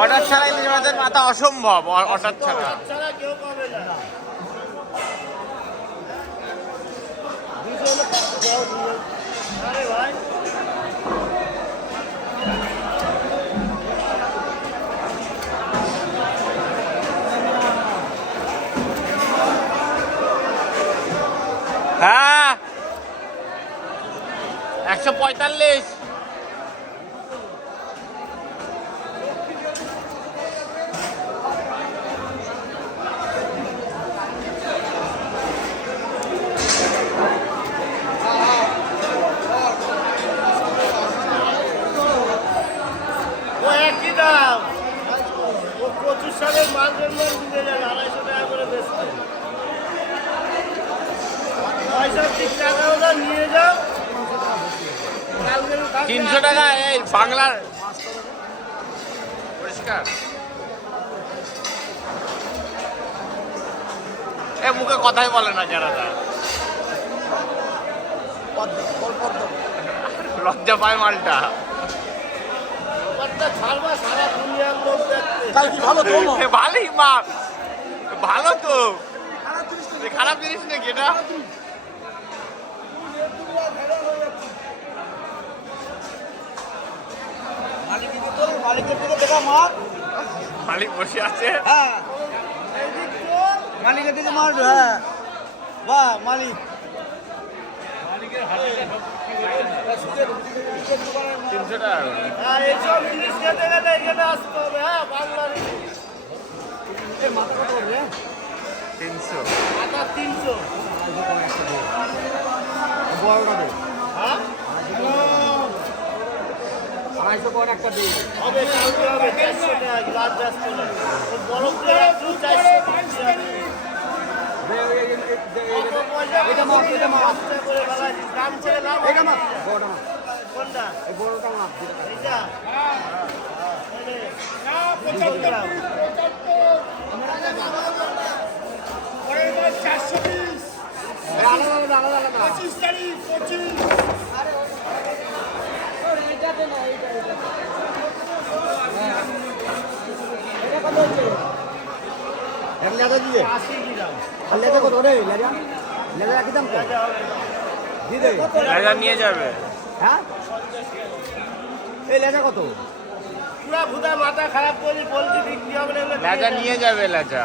Order ছাড়া ইলিশ মাছের মাথা অসম্ভব, অর্ডার ছাড়া। কেউ পাবে না। আরে ভাই হ্যাঁ 145। একই দাম। ও 25 সালের মাল জন্মের দিতে যাবে 250 টাকা করে বেচতে। পয়সা ঠিক টাকা ওরা নিয়ে যাও। 300 টাকা এই বাংলার পরিষ্কার। এ মুখে কথাই বলে না যারা, লজ্জা পায় মালটা। ছাড়বা সারা দুনিয়ার লোক দেখতে। ভালোই মা, ভালো তো, খারাপ জিনিস নাকি এটা? মালিক বসে আছে। মালিকের দিকে মারবে। হ্যাঁ বাহ মালিক। 300 টাকা করে। হ্যাঁ এইসব ইলিশ খেতে গেলে এখানে আসতে হবে। হ্যাঁ বাংলার ইলিশ। এর মাথা কত হবে? 300 মাথা 300। বড়টা দে। হ্যাঁ 250 করে একটা দে। হবে কালকে হবে 400 টাকা গ্লাস ব্যস্ত না। বড় প্লেট একটু 400 টাকা। এটা মাছ করে ফেলাই দিস। দাম ছেড়ে লাভ। এটা মাছ বড়টা মাছ। কোনটা? এই বড়টা মাছ এইটা? আলাদা আলাদা আলাদা 25 তারিখ 25। এক লেজা দিয়ে 80 গ্রাম। আর লেজা কত রে? লেজা লেজা কি দাম কত? দি দে। লেজা নিয়ে যাবে। হ্যাঁ এই লেজা কত? পুরা ভুদা মাথা খারাপ করলি বলছি বিক্রি হবে না। লেজা নিয়ে যাবে লেজা।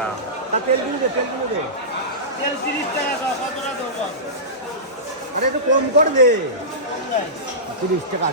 আর তেল কিনে দে, তেল কিনে দে। তেল 30 টাকা দাও। কতটা দেবো? আরে একটু কম কর দে। কম দেয়। 30 টাকা।